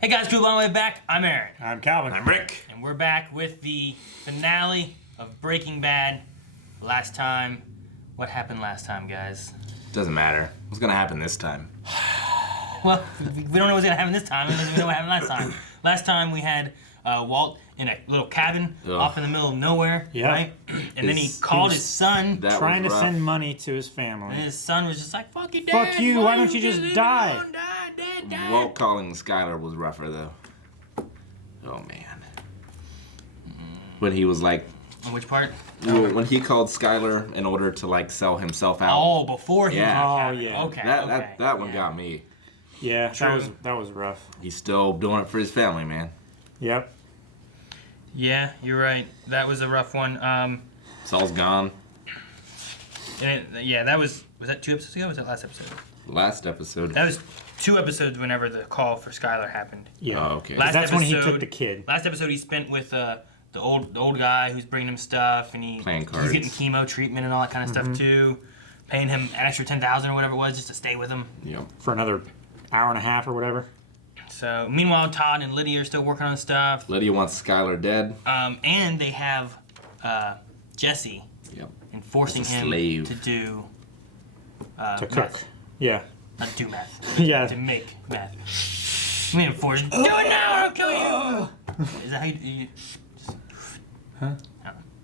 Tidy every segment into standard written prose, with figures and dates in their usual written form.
Hey guys, good long way back. I'm Aaron. I'm Calvin. I'm Rick. And we're back with the finale of Breaking Bad. Last time. What happened last time, guys? Doesn't matter. What's gonna happen this time? Well, we don't know what's gonna happen this time unless we know what happened last time. Last time we had Walt in a little cabin off in the middle of nowhere, right? And then he called his son. Trying to send money to his family. And his son was just like, fuck you, Dad. Fuck you, why don't you just die? Dad. Walt calling Skylar was rougher, though. Oh, man. When he was like... On which part? When he called Skylar in order to, like, sell himself out. Oh, before he was in the cabin. Yeah. Okay, That one got me. Yeah, that was rough. He's still doing it for his family, man. Yep. Yeah, you're right. That was a rough one. Saul's gone. And that was that 2 episodes ago or was that last episode? Last episode. That was 2 episodes whenever the call for Skylar happened. Yeah. Oh, okay. That's when he took the kid. Last episode he spent with the old guy who's bringing him stuff, and he's getting chemo treatment and all that kind of stuff too. Paying him an extra $10,000 or whatever it was just to stay with him. Yep. For another hour and a half or whatever. So meanwhile, Todd and Lydia are still working on stuff. Lydia wants Skylar dead. And they have Jesse. Yep. And forcing him slave. to do To cook. meth. Yeah. Not do meth. Yeah. To make meth. I mean, force. Do it now or I'll kill you. Is that how you Huh?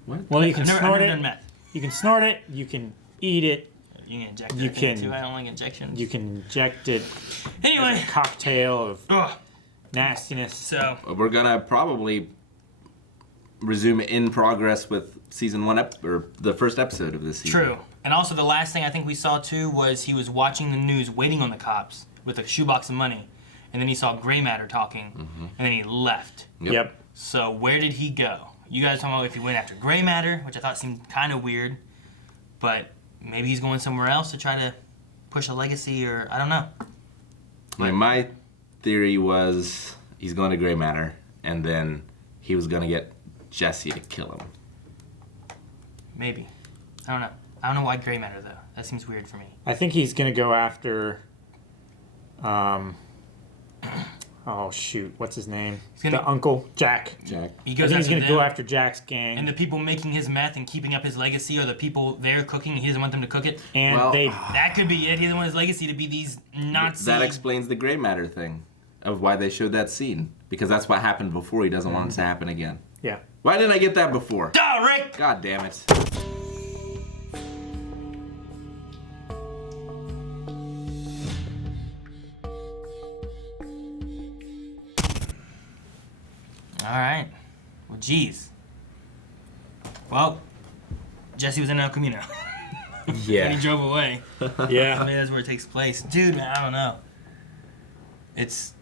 What? Well, you can I've snort never done it. meth. You can snort it. You can eat it. You can inject You it can- too. I don't like injections. You can inject it. Anyway. A cocktail of Ugh. nastiness. So. We're gonna probably resume in progress with season 1 or the first episode of this season. True. And also the last thing I think we saw too was he was watching the news, waiting on the cops with a shoebox of money, and then he saw Gray Matter talking, and then he left. Yep. So where did he go? You guys talking about if he went after Gray Matter, which I thought seemed kind of weird, but maybe he's going somewhere else to try to push a legacy, or I don't know. I mean, my theory was he's going to Gray Matter, and then he was going to get Jesse to kill him. Maybe. I don't know. I don't know why Gray Matter though. That seems weird for me. I think he's gonna go after. Oh shoot! What's his name? The uncle Jack. Jack. He I goes think he's after gonna go them, after Jack's gang. and the people making his meth and keeping up his legacy are the people there cooking. And he doesn't want them to cook it. And Well, they. That could be it. He doesn't want his legacy to be these Nazi. That explains the Gray Matter thing of why they showed that scene. Because that's what happened before. He doesn't want it to happen again. Yeah. Why didn't I get that before? Duh, Rick! God damn it. All right. Well, geez. Well, Jesse was in El Camino. And he Yeah. drove away. Yeah. Maybe that's where it takes place. Dude, man, I don't know. It's...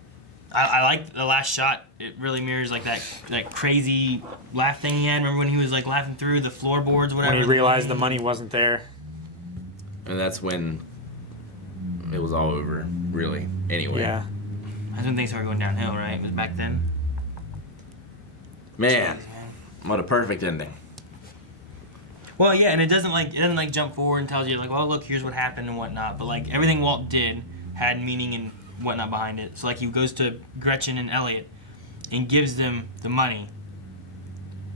I like the last shot. It really mirrors like that crazy laugh thing he had. Remember when he was like laughing through the floorboards, whatever? When he realized the money wasn't there. And that's when it was all over, really. Anyway. Yeah. That's when things started going downhill, right? It was back then. Man, Jeez, man. what a perfect ending. Well, yeah, and it doesn't jump forward and tells you like, well, look, here's what happened and whatnot. But like everything Walt did had meaning and whatnot behind it. So like he goes to Gretchen and Elliot and gives them the money.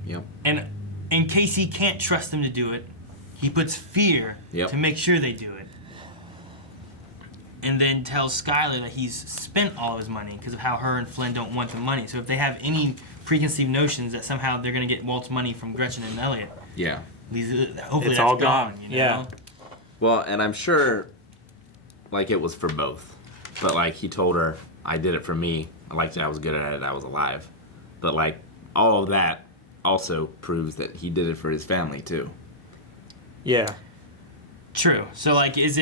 Yep. And in case he can't trust them to do it, he puts fear to make sure they do it. And then tells Skylar that he's spent all of his money because of how her and Flynn don't want the money. So if they have any preconceived notions that somehow they're going to get Walt's money from Gretchen and Elliot, Yeah. hopefully It's that's all gone. gone, You know? yeah. Well, and I'm sure, like, it was for both. But, like, he told her, I did it for me. I liked it. I was good at it. I was alive. But, like, all of that also proves that he did it for his family, too. Yeah. True. So, like, is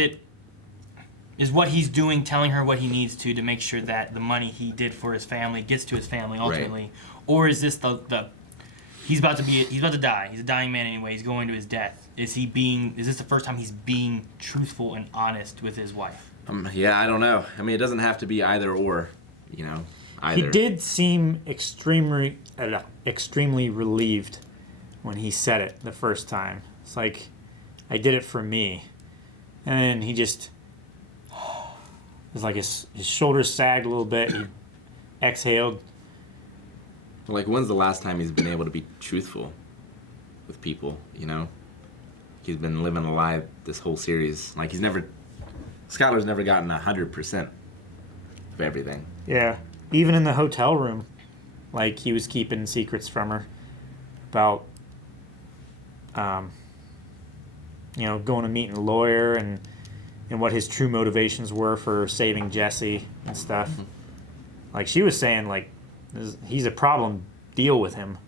what he's doing telling her what he needs to make sure that the money he did for his family gets to his family ultimately? Right. Or is this the he's about to die. He's a dying man anyway. He's going to his death. Is this the first time he's being truthful and honest with his wife? Yeah, I don't know. I mean, it doesn't have to be either or, you know, either. He did seem extremely relieved when he said it the first time. It's like, I did it for me. And he just... It's like his shoulders sagged a little bit. He exhaled. Like, when's the last time he's been able to be truthful with people, you know? He's been living a lie this whole series. Like, Skylar's never gotten 100% of everything. Yeah. Even in the hotel room, like, he was keeping secrets from her about, going to meet a lawyer and what his true motivations were for saving Jesse and stuff. Mm-hmm. Like, she was saying, like, he's a problem, deal with him.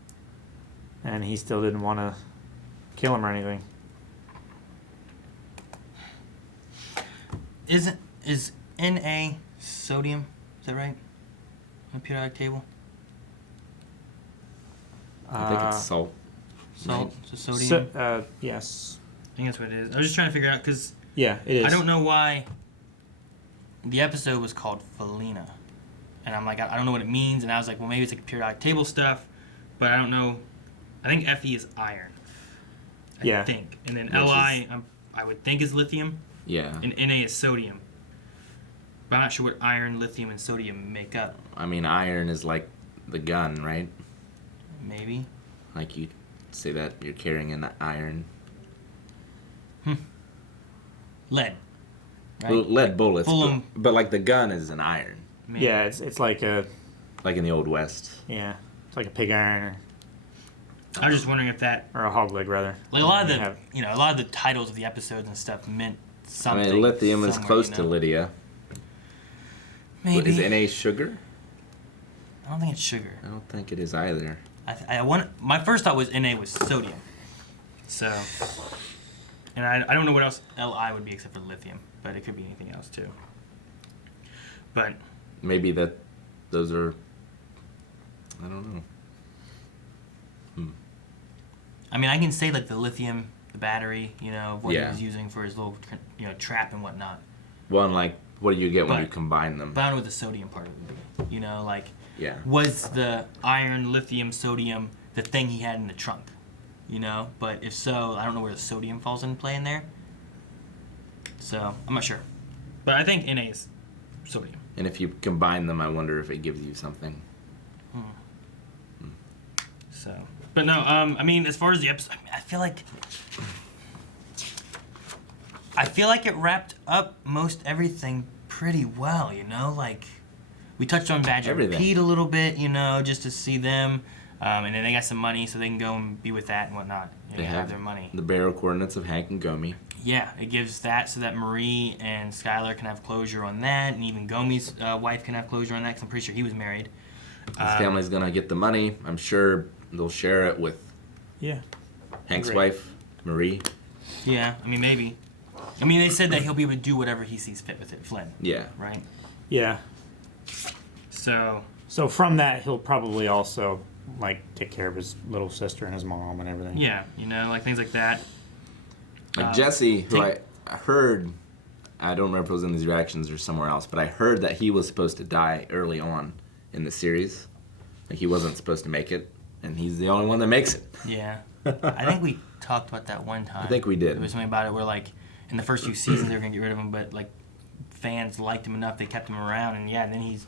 And he still didn't want to kill him or anything. Is Na sodium? Is that right? On the periodic table? I think it's salt. Salt? So sodium? Yes. I think that's what it is. I was just trying to figure out because Yeah, it is. I don't know why the episode was called Felina. And I'm like, I don't know what it means. And I was like, well, maybe it's like periodic table stuff. But I don't know. I think Fe is iron. I think. And then Li, I would think is lithium. Yeah. And Na is sodium. But I'm not sure what iron, lithium, and sodium make up. I mean, iron is like the gun, right? Maybe. Like, you say that you're carrying an iron. Lead. Right? Well, lead bullets. Full But like, the gun is an iron. Maybe. Yeah, it's like a... Like in the Old West. Yeah, it's like a pig iron I was just wondering if that, or a hog leg, rather. like a lot of the titles of the episodes and stuff meant something. I mean, lithium is somewhere, close to Lydia. Maybe. Is Na sugar? I don't think it's sugar. I don't think it is either. My first thought was Na was sodium. So, and I don't know what else Li would be except for lithium, but it could be anything else too. But Maybe those are... I don't know. I mean, I can say like the lithium, the battery, what he Yeah. was using for his little, trap and whatnot. Well, and like, what do you get when But- you combine them? But I don't know what the sodium part of it would be. Yeah. Was the iron, lithium, sodium the thing he had in the trunk? But if so, I don't know where the sodium falls in play in there. So, I'm not sure. But I think Na is sodium. And if you combine them, I wonder if it gives you something. So, but no, I mean, as far as the episode, I feel like it wrapped up most everything pretty well, like we touched on Badger and Everything. Pete a little bit, just to see them, and then they got some money, so they can go and be with that and whatnot. They have their money. The burial coordinates of Hank and Gomi. Yeah, it gives that so that Marie and Skylar can have closure on that, and even Gomi's wife can have closure on that, because I'm pretty sure he was married. His family's gonna get the money. I'm sure they'll share it with Yeah. Hank's Great. wife, Marie. Yeah, I mean, maybe. I mean, they said that he'll be able to do whatever he sees fit with it, Flynn, Yeah. right? Yeah. So, So from that, he'll probably also, like, take care of his little sister and his mom and everything. yeah, like things like that. Like Jesse, who take- I heard, I don't remember if it was in these reactions or somewhere else, but I heard that he was supposed to die early on in the series. Like, he wasn't supposed to make it, and he's the only one that makes it. Yeah. I think we talked about that one time. I think we did. There was something about it where, like, in the first few seasons they were going to get rid of him, but, like, fans liked him enough, they kept him around, and then he's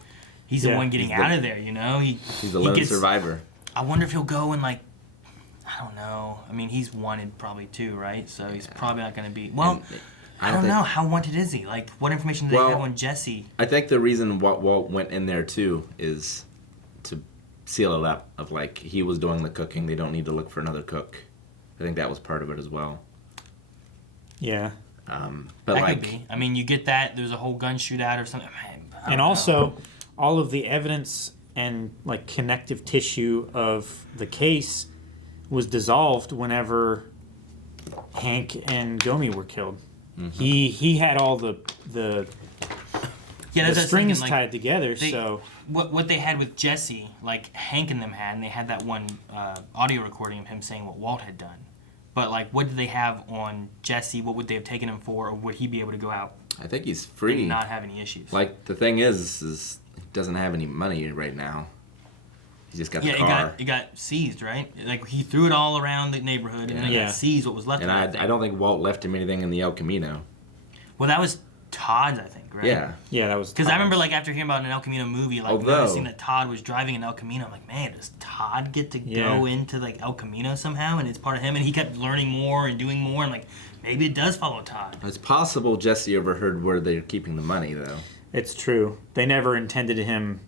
the Yeah. one getting He's the- out of there, He's the lone survivor. I wonder if he'll go and, like, I don't know. I mean, he's wanted probably too, right? So he's probably not going to be. Well, And I don't know. How wanted is he? Like, what information do they have on Jesse? I think the reason Walt went in there too is to seal it up. Of like, he was doing the cooking. They don't need to look for another cook. I think that was part of it as well. Yeah. But That like, could be. I mean, you get that. There's a whole gun shootout or something. I don't And know. also, all of the evidence and, like, connective tissue of the case was dissolved whenever Hank and Gomi were killed. Mm-hmm. He had all the yeah, the that's what I was strings thinking, like, tied together, they- so... What they had with Jesse, like Hank and them had, and they had that one audio recording of him saying what Walt had done. But, like, what did they have on Jesse? What would they have taken him for? Or would he be able to go out I think he's free. and not have any issues? Like, the thing is he doesn't have any money right now. He just got the car. it got seized, right? Like, he threw it all around the neighborhood, and then it Yeah. got seized what was left And of it. I don't think Walt left him anything in the El Camino. Well, that was Todd's, I think. right? Yeah. That was Because I remember, Todd's. like, after hearing about an El Camino movie, like, Although- noticing that Todd was driving an El Camino, I'm like, man, does Todd get to go into, like, El Camino somehow? And it's part of him, and he kept learning more and doing more, and, like, maybe it does follow Todd. It's possible Jesse overheard where they're keeping the money, though. It's true. They never intended him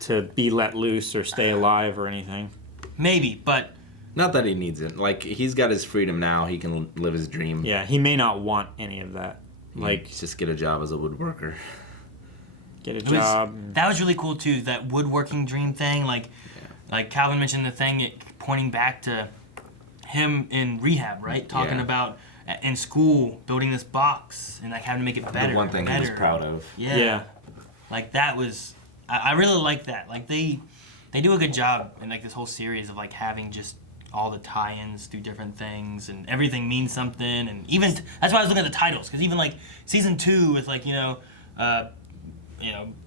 to be let loose or stay alive or anything. Maybe, but... Not that he needs it. Like, he's got his freedom now. He can live his dream. Yeah, he may not want any of that. Like, Just get a job as a woodworker. get a It was- job. that was really cool too. That woodworking dream thing, like Calvin mentioned the thing pointing back to him in rehab, right? Talking Yeah. about in school building this box and like having to make it better. The one thing he better. was proud of. Yeah. Like that was, I really like that. Like they do a good job in like this whole series of like having just all the tie-ins through different things and everything means something, and even that's why I was looking at the titles, because even like season 2 with like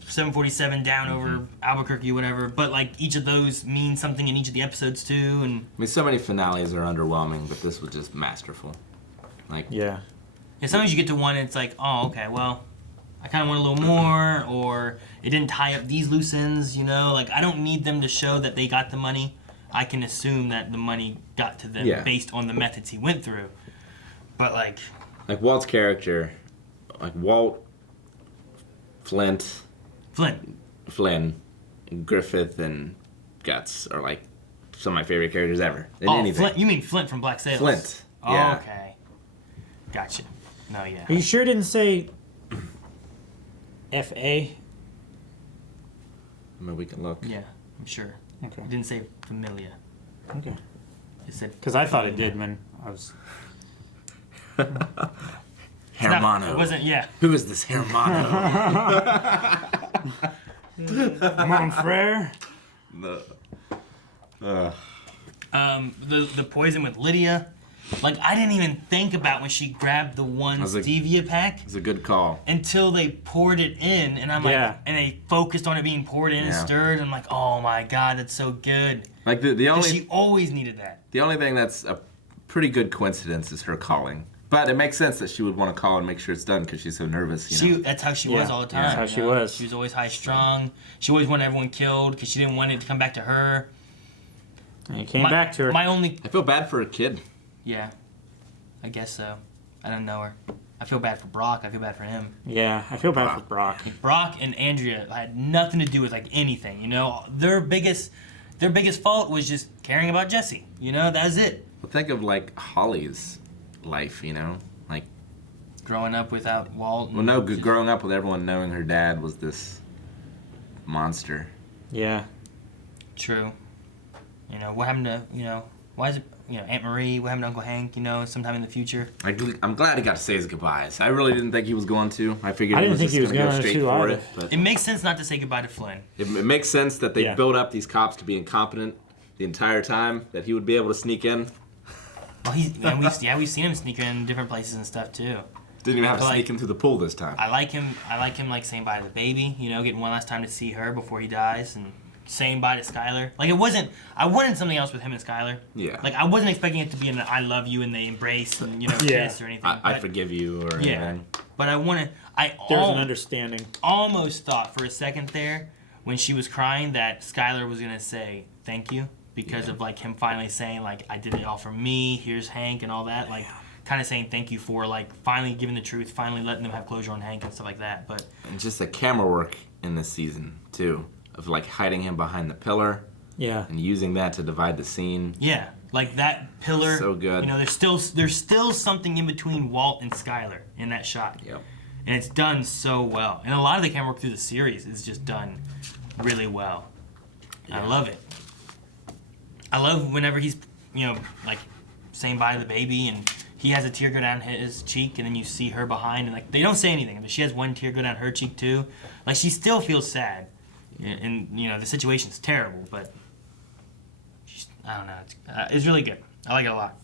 747 down over Albuquerque, whatever, but like each of those means something in each of the episodes too. And I mean, so many finales are underwhelming, but this was just masterful. Like, Yeah. sometimes you get to one and it's like, oh, okay, well, I kind of want a little more, or it didn't tie up these loose ends, like I don't need them to show that they got the money. I can assume that the money got to them based on the methods he went through. But like Walt's character, like Walt, Flynn, Griffith, and Guts are like some of my favorite characters ever in anything. Flint, you mean Flint from Black Sails? Flint. Oh, Yeah. okay. Gotcha. No, yeah. Are you sure it didn't say F.A.? I mean, we can look. Yeah, I'm sure. Okay. It didn't say Familia. Okay. It said... Because I thought it did when I was... Hermano. It wasn't, yeah. Who is this Hermano? Mon frere? the The poison with Lydia. Like, I didn't even think about when she grabbed the one stevia pack It's a good call. until they poured it in, and I'm like, and they focused on it being poured in and stirred. I'm like, oh my god, that's so good. Like the only She always needed that. the only thing that's a pretty good coincidence is her calling. But it makes sense that she would want to call and make sure it's done because she's so nervous. That's how she was all the time. That's how she was. She was always high strung. She always wanted everyone killed because she didn't want it to come back to her. And it came back to her. My only... I feel bad for a kid. Yeah, I guess so. I don't know her. I feel bad for Brock. I feel bad for him. Yeah, I feel bad for Brock. Brock and Andrea had nothing to do with like anything. Their biggest fault was just caring about Jesse. That's it. But think of like Holly's life, like Growing up without Walt. well, no, growing up with everyone knowing her dad was this monster. Yeah. True. What happened to why is it Aunt Marie? What happened to Uncle Hank? Sometime in the future. I'm glad he got to say his goodbyes. I really didn't think he was going to. I figured I he didn't was think he just was going to go going straight to for either. it. But It makes sense not to say goodbye to Flynn. it makes sense that they Yeah. built up these cops to be incompetent the entire time. That he would be able to sneak in. Well, we've seen him sneak in different places and stuff too. Didn't even have to But, sneak in through the pool this time. I like him like saying bye to the baby. Getting one last time to see her before he dies and saying bye to Skylar. Like I wanted something else with him and Skylar. Yeah. Like I wasn't expecting it to be an I love you and they embrace and kiss or anything. I forgive you or anything. But I There's an understanding. almost thought for a second there when she was crying that Skylar was gonna say thank you because of like him finally saying like I did it all for me. Here's Hank and all that. Like kind of saying thank you for like finally giving the truth, finally letting them have closure on Hank and stuff like that. But And just the camera work in this season too, of like hiding him behind the pillar Yeah. and using that to divide the scene. yeah, like that pillar. So good. There's still something in between Walt and Skylar in that shot. Yep. And it's done so well. And a lot of the camera work through the series is just done really well. I love it. I love whenever he's, like saying bye to the baby and he has a tear go down his cheek and then you see her behind and like they don't say anything, but she has one tear go down her cheek too. Like she still feels sad. And, the situation's terrible, but I don't know. It's really good. I like it a lot.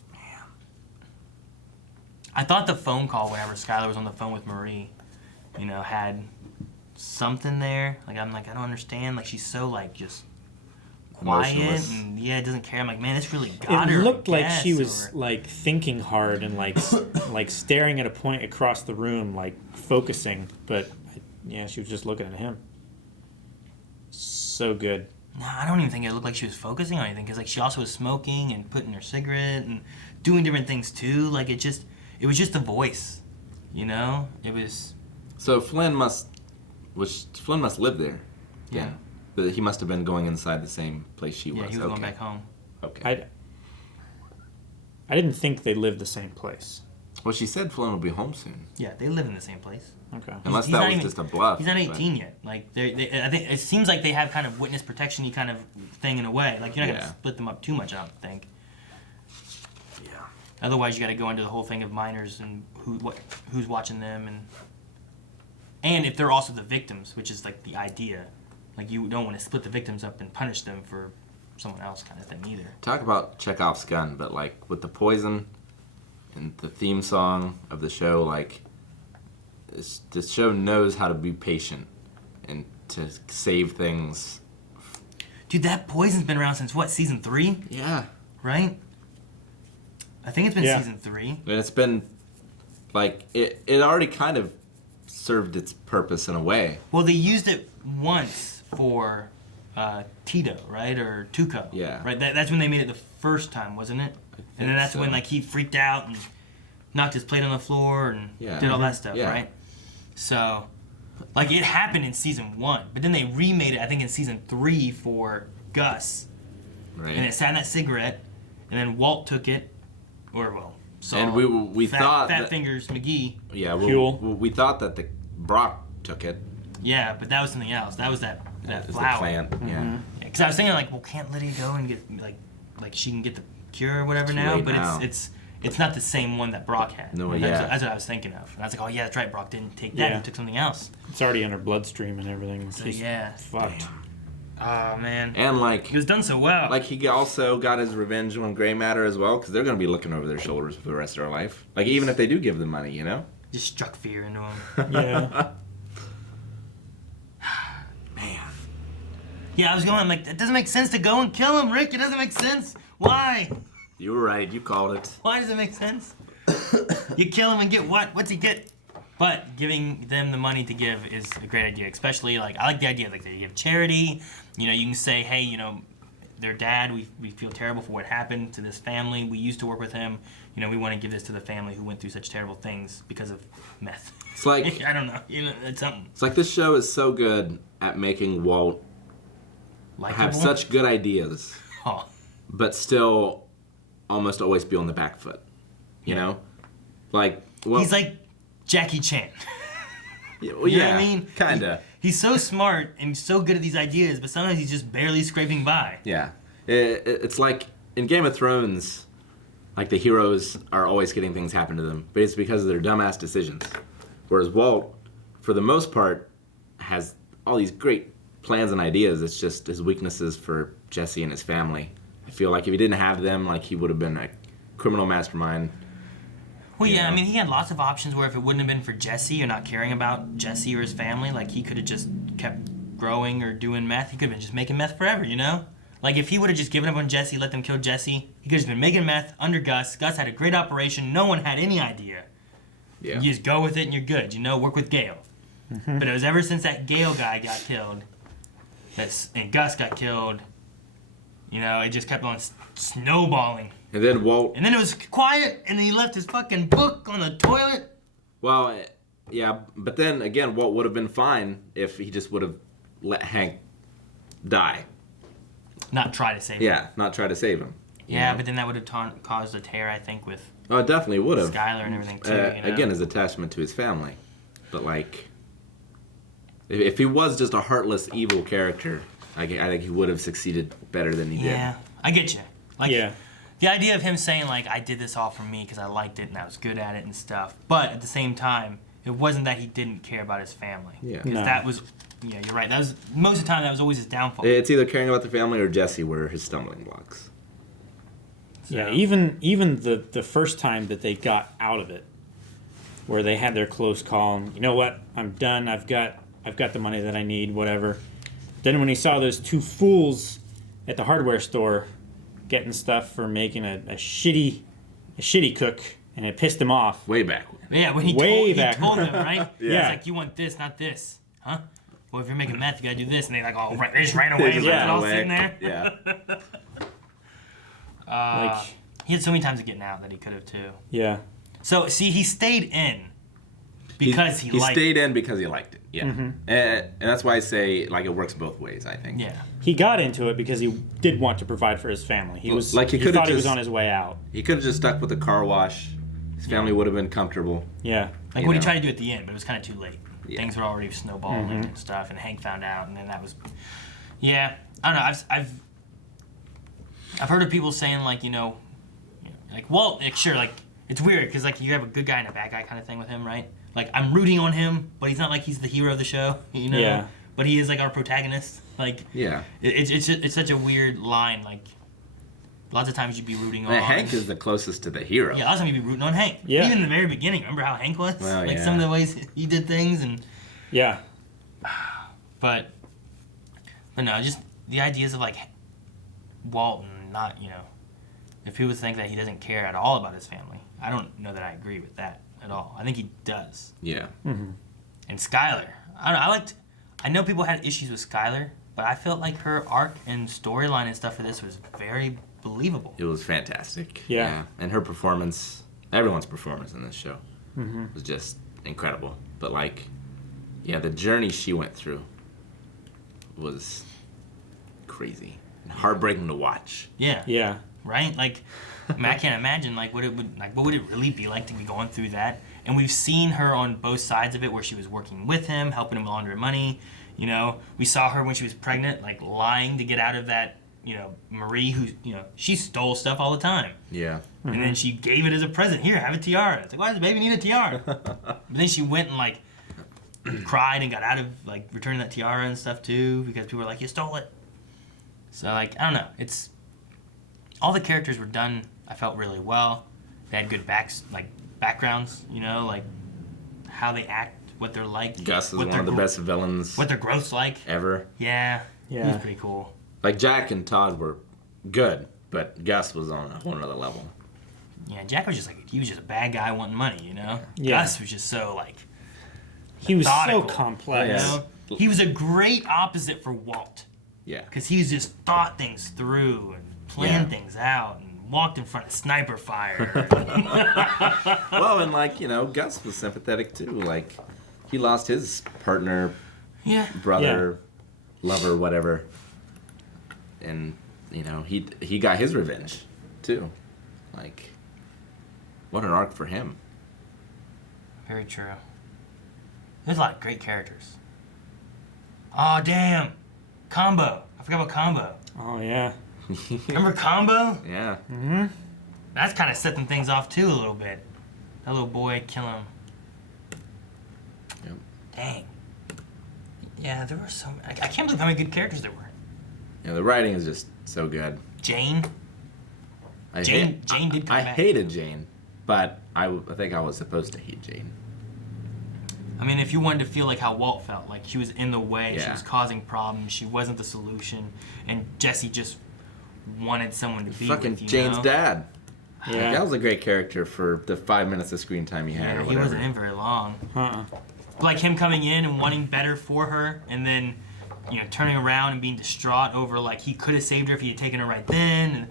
I thought the phone call whenever Skylar was on the phone with Marie, had something there. Like, I'm like, I don't understand. Like, she's so, like, just quiet Emotionless. and, it doesn't care. I'm like, man, this really got It her. looked I like she guess, was or- like thinking hard and like like staring at a point across the room, like focusing. But yeah, she was just looking at him. So good. No, I don't even think it looked like she was focusing on anything because like she also was smoking and putting her cigarette and doing different things too. Like it was just the voice, you know. It was. So Flynn must live there. Yeah. But he must have been going inside the same place she was. Yeah, he was going back home. Okay. I didn't think they lived the same place. Well, she said Flynn will be home soon. Yeah, they live in the same place. Okay. Unless He's that not was even- just a bluff. He's not 18 yet. Like they, I think it seems like they have kind of witness protection-y kind of thing in a way. Like you're not gonna split them up too much, I don't think. Yeah. Otherwise, you got to go into the whole thing of minors and who's watching them and if they're also the victims, which is like the idea. Like you don't want to split the victims up and punish them for someone else kind of thing either. Talk about Chekhov's gun, but like with the poison and the theme song of the show, like the show knows how to be patient and to save things. Dude, that poison's been around since what, season 3? Yeah. Right? I think it's been season 3. And it's been like it already kind of served its purpose in a way. Well, they used it once for Tito, right? Or Tuco. Yeah. Right? That's when they made it the first time, wasn't it? And then that's when like he freaked out and knocked his plate on the floor and did all that stuff, right? So, like it happened in season 1, but then they remade it, I think, in season 3 for Gus. Right. And it sat in that cigarette, and then Walt took it, and we thought Fat that, Fingers McGee. Yeah, Huel. we thought that the Brock took it. Yeah, but that was something else. That was that It was flower. the plant. Yeah. Because I was thinking like, well, can't Lydia go and get like she can get the cure or whatever Too now? late But now. it's not the same one that Brock had. No, That's what I was thinking of. And I was like, oh yeah, that's right. Brock didn't take that. Yeah. He took something else. It's already in her bloodstream and everything. So She's yeah. fucked. Oh man. And like He was done so well. Like he also got his revenge on Gray Matter as well, because they're going to be looking over their shoulders for the rest of their life. Like even if they do give them money, you know. just struck fear into him. Yeah. Man. Yeah, I was going. I'm like, it doesn't make sense to go and kill him, Rick. It doesn't make sense. Why? You were right. You called it. Why does it make sense? You kill him and get what? What's he get? But giving them the money to give is a great idea, especially like I like the idea of, like they give charity. You know, you can say, hey, you know, their dad, we feel terrible for what happened to this family. We used to work with him. You know, we want to give this to the family who went through such terrible things because of meth. It's like I don't know. You know, it's something. it's like this show is so good at making Walt Likeable. have such good ideas, Oh. but still almost always be on the back foot. You know, like well, He's like Jackie Chan. yeah, well, You know yeah, what I mean? kinda. He's so smart and so good at these ideas, but sometimes he's just barely scraping by. Yeah, it's like in Game of Thrones, like the heroes are always getting things happen to them, but it's because of their dumbass decisions. Whereas Walt, for the most part, has all these great plans and ideas. It's just his weaknesses for Jesse and his family. I feel like if he didn't have them, like he would have been a criminal mastermind. Well, yeah, know? I mean, he had lots of options where if it wouldn't have been for Jesse or not caring about Jesse or his family, like he could have just kept growing or doing meth. He could have been just making meth forever, you know? Like if he would have just given up on Jesse, let them kill Jesse, he could have just been making meth under Gus. Gus had a great operation. No one had any idea. Yeah. You just go with it and you're good, you know? Work with Gale. But it was ever since that Gale guy got killed, and Gus got killed, you know, it just kept on snowballing. And then Walt. And then it was quiet, and then he left his fucking book on the toilet. Well, yeah, but then again, Walt would have been fine if he just would have let Hank die. Not try to save him. Yeah, not try to save him. Yeah, but then that would have caused a tear, I think, with Oh, it definitely would have. Skylar and everything, too. You know? Again, his attachment to his family. But, like, if he was just a heartless, evil character, I think he would have succeeded better than he did. Yeah, I get you. Like, Yeah. the idea of him saying, like, I did this all for me because I liked it and I was good at it and stuff. But at the same time, it wasn't that he didn't care about his family. Yeah. 'Cause No. that was, yeah, you're right. That was, most of the time, that was always his downfall. It's either caring about the family or Jesse were his stumbling blocks. Yeah, So- even the first time that they got out of it, where they had their close call, and you know what, I'm done. I've got the money that I need, whatever. Then when he saw those two fools at the hardware store getting stuff for making a shitty cook, and it pissed him off. Way back when. Yeah, when he Way told back. them, right? Yeah. He's like, you want this, not this. huh? Well, if you're making meth, you gotta do this, and they like, oh, right, they just ran away and left it all sitting there. Yeah. Like, He had so many times of getting out that he could have too. yeah. So see, he stayed in because he liked stayed in because he liked it. Yeah. And that's why I say like it works both ways. I think. Yeah. He got into it because he did want to provide for his family. He was Like, he he could've thought he was just- on his way out. He could have just stuck with the car wash. His family would have been comfortable. Yeah. Like You what he know. tried to do at the end, but it was kind of too late. Yeah. Things were already snowballing and stuff, and Hank found out, and then that was, yeah. I don't know. I've heard of people saying like like Walt, like sure, like it's weird because like you have a good guy and a bad guy kind of thing with him, right? Like I'm rooting on him, but he's not like he's the hero of the show, Yeah. But he is like our protagonist. Like Yeah. it's such a weird line. Like lots of times you'd be rooting on Hank is the closest to the hero. Yeah, lots of times you'd be rooting on Hank. Yeah. Even in the very beginning, remember how Hank was? Well, like yeah. some of the ways he did things and. Yeah. But no, just the ideas of like Walt and not, if people think that he doesn't care at all about his family, I don't know that I agree with that at all. I think he does. Yeah. And Skylar, I don't know, I know people had issues with Skylar, but I felt like her arc and storyline and stuff for this was very believable. It was fantastic. Yeah. And her performance, everyone's performance in this show was just incredible. But like, yeah, the journey she went through was crazy and heartbreaking to watch. Yeah. Yeah. Right? Like, I mean, I can't imagine what would it really be like to be going through that? And we've seen her on both sides of it, where she was working with him, helping him launder money. We saw her when she was pregnant, like lying to get out of that. Marie, who she stole stuff all the time, Yeah. and then she gave it as a present. Here, have a tiara. It's like, why does the baby need a tiara? But then she went and like cried and got out of like returning that tiara and stuff too, because people were like, you stole it. So like, I don't know, it's all the characters were done, I felt really well. They had good backgrounds, like how they act, what they're like. Gus is what one of the their best villains what their growth's like. ever. Yeah. He Yeah. was pretty cool. Like Jack and Todd were good, but Gus was on a whole nother level. Yeah, Jack was just he was just a bad guy wanting money, Yeah. Gus was just so like He was so methodical, complex. He was a great opposite for Walt. Yeah. Because he's just thought things through and planned Yeah. things out and walked in front of sniper fire. Well, and like, Gus was sympathetic too. Like, he lost his partner, Yeah. brother, lover, whatever. And, he got his revenge too. Like, what an arc for him. Very true. There's a lot of great characters. Oh, damn. Combo. I forgot about Combo. Oh, yeah. Remember Combo? Yeah. That's kind of setting things off too a little bit. That little boy killing him. Yep. Dang. Yeah, there were so many. I can't believe how many good characters there were. Yeah, the writing is just so good. Jane. I Jane did come I back. hated Jane, but I think I was supposed to hate Jane. I mean, if you wanted to feel like how Walt felt, like she was in the way, she Yeah. was causing problems, she wasn't the solution, and Jesse just wanted someone to be Fucking with, Jane's dad. Yeah. Like, that was a great character for the 5 minutes of screen time he had. Yeah, or he whatever. wasn't in very long. Uh-uh. Like him coming in and wanting better for her, and then turning around and being distraught over like he could have saved her if he had taken her right then.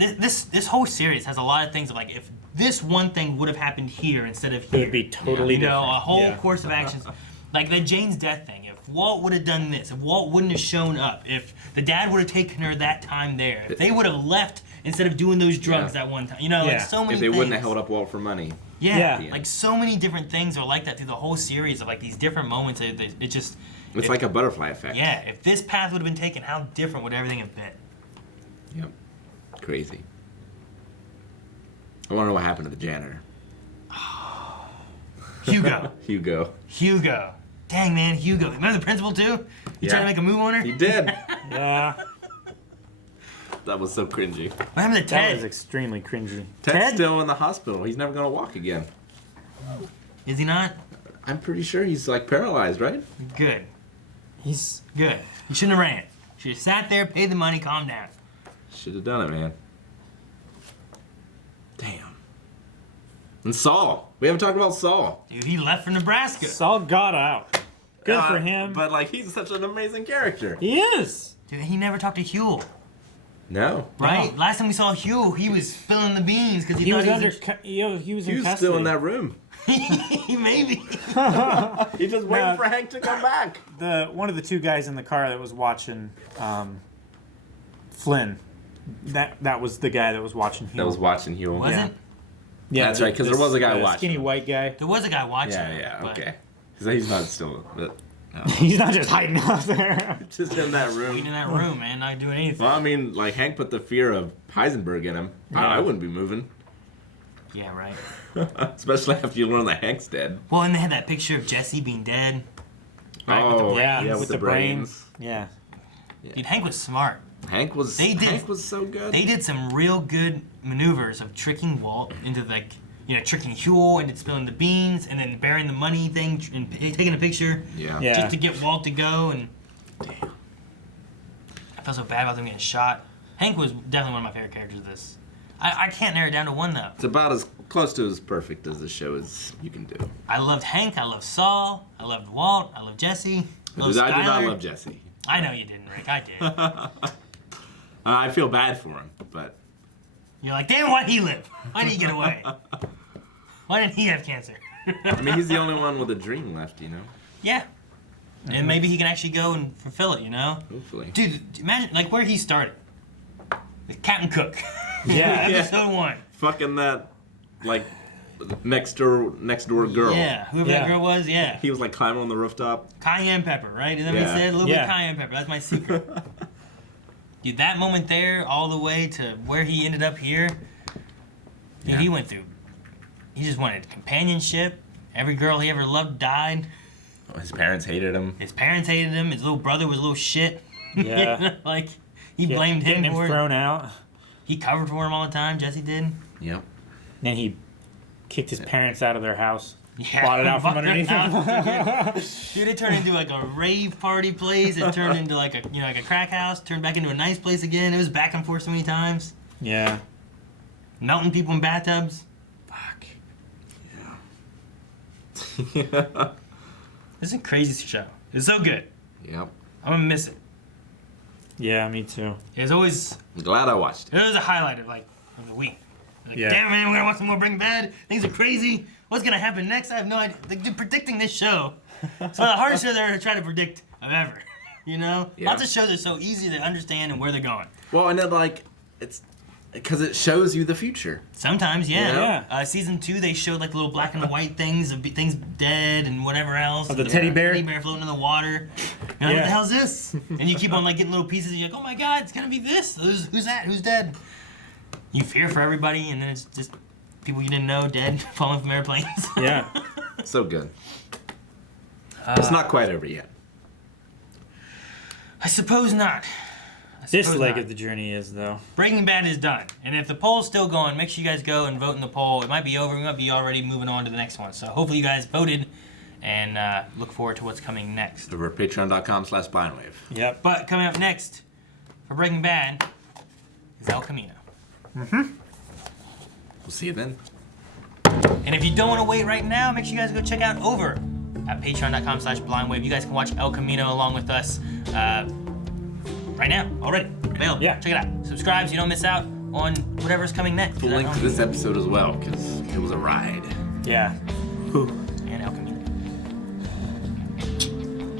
And this whole series has a lot of things of like if this one thing would have happened here instead of It here, would be totally different. a whole Yeah. course of actions. Like the Jane's death thing. If Walt would have done this, if Walt wouldn't have shown up, if the dad would have taken her that time there, if they would have left instead of doing those drugs that one time, like Yeah. so many If they things. wouldn't have held up Walt for money. Yeah, Yeah. like so many different things are like that through the whole series of like these different moments. It just, It's like a butterfly effect. yeah. If this path would have been taken, how different would everything have been? Yep. Crazy. I want to know what happened to the janitor. Hugo. Hugo. Dang man, Hugo. Remember the principal too? He tried to make a move on her. He did. Yeah. That was so cringy. What happened to That was Ted? extremely cringy. Ted's Ted? still in the hospital. He's never going to walk again. Is he not? I'm pretty sure he's like paralyzed, right? Good. He's... Good. He shouldn't have ran. Should have sat there, paid the money, calmed down. Should have done it, man. Damn. And Saul. We haven't talked about Saul. Dude, he left for Nebraska. Saul got out. Good for him. But like, he's such an amazing character. He is. Dude, he never talked to Hugh, No. right? Last time we saw Hugh, he was spilling the beans because He was thought under. He was in He's custody. still in that room. Maybe. He's just waiting for Hank to come back. One of the two guys in the car that was watching Flynn. That was the guy that was watching Hugh. That was watching Hugh. Wasn't? Yeah, That's right, 'cause there was a guy the watching skinny him. white guy. There was a guy watching. Yeah, but okay. Because he's not still. But, no. He's not just hiding out there. Just in that Waiting in room. that room, man, not doing anything. Well, I mean, like, Hank put the fear of Heisenberg in him. I wouldn't be moving. Yeah, right. Especially after you learn that Hank's dead. Well, and they had that picture of Jesse being dead. Right, with the Oh, brains. yeah, with the brains. Yeah. Dude, Hank was smart. Hank was so good. They did some real good maneuvers of tricking Walt into tricking Hugh into spilling the beans and then burying the money thing and taking a picture Yeah. Yeah. just to get Walt to go. And I felt so bad about them getting shot. Hank was definitely one of my favorite characters of this. I can't narrow it down to one though. It's about as close to as perfect as the show as you can do. I loved Hank. I loved Saul. I loved Walt. I loved Jesse. I loved I did not Skyler. love Jesse. I know you didn't, Rick. I did. I feel bad for him, but You're like, damn, why'd he live? Why did he get away? Why didn't he have cancer? I mean, he's the only one with a dream left, you know? Yeah. And maybe he can actually go and fulfill it, you know? Hopefully. Dude, imagine, like, where he started. With Captain Cook. Yeah. Episode 1. Fucking that, like, next door girl. Yeah, whoever that girl was, yeah. He was, like, climbing on the rooftop. Cayenne pepper, right? Is that what he Yeah. said? A little bit Yeah. of cayenne pepper. That's my secret. Dude, that moment there, all the way to where he ended up here, dude, he went through. He just wanted companionship. Every girl he ever loved died. His parents hated him. His parents hated him. His little brother was a little shit. Yeah. Like, he blamed him Getting for him it. thrown out. He covered for him all the time. Jesse did. Yep. Then he kicked his parents out of their house. Yeah, Bought it out from bought their underneath him. house. Dude, it turned into like a rave party place. It turned into like a crack house. Turned back into a nice place again. It was back and forth so many times. Yeah. Melting people in bathtubs. Fuck. Yeah. This is a crazy show. It's so good. Yep. I'm gonna miss it. Yeah, me too. It's always I'm glad I watched it. it was a highlight of the week. Like, Yeah. damn man, we're gonna watch some more Breaking Bad. Things are crazy. What's gonna happen next? I have no idea. Like, dude, predicting this show. It's one of the hardest shows I've ever tried to predict of ever. You know? Yeah. Lots of shows are so easy to understand and where they're going. Well, and then, like, it's because it shows you the future. Sometimes, yeah. Yeah. Season 2, they showed like little black and white things of things dead and whatever else. Oh, the teddy bear? Teddy bear floating in the water. You're like, what the hell's this? And you keep on like getting little pieces. And you're like, oh my god, it's gonna be this. Who's that? Who's dead? You fear for everybody, and then it's just people you didn't know dead falling from airplanes. Yeah. So good. It's not quite over yet. I suppose not. This leg of the journey is, though. Breaking Bad is done. And if the poll's still going, make sure you guys go and vote in the poll. It might be over. We might be already moving on to the next one. So hopefully you guys voted and look forward to what's coming next. Over at patreon.com/blindwave. Yep. But coming up next for Breaking Bad is El Camino. We'll see you then. And if you don't want to wait right now, make sure you guys go check out over at patreon.com/blindwave. You guys can watch El Camino along with us right now, already. Available. Yeah. Check it out. Subscribe so you don't miss out on whatever's coming next. We'll link to this episode as well, because it was a ride. Yeah. Whew.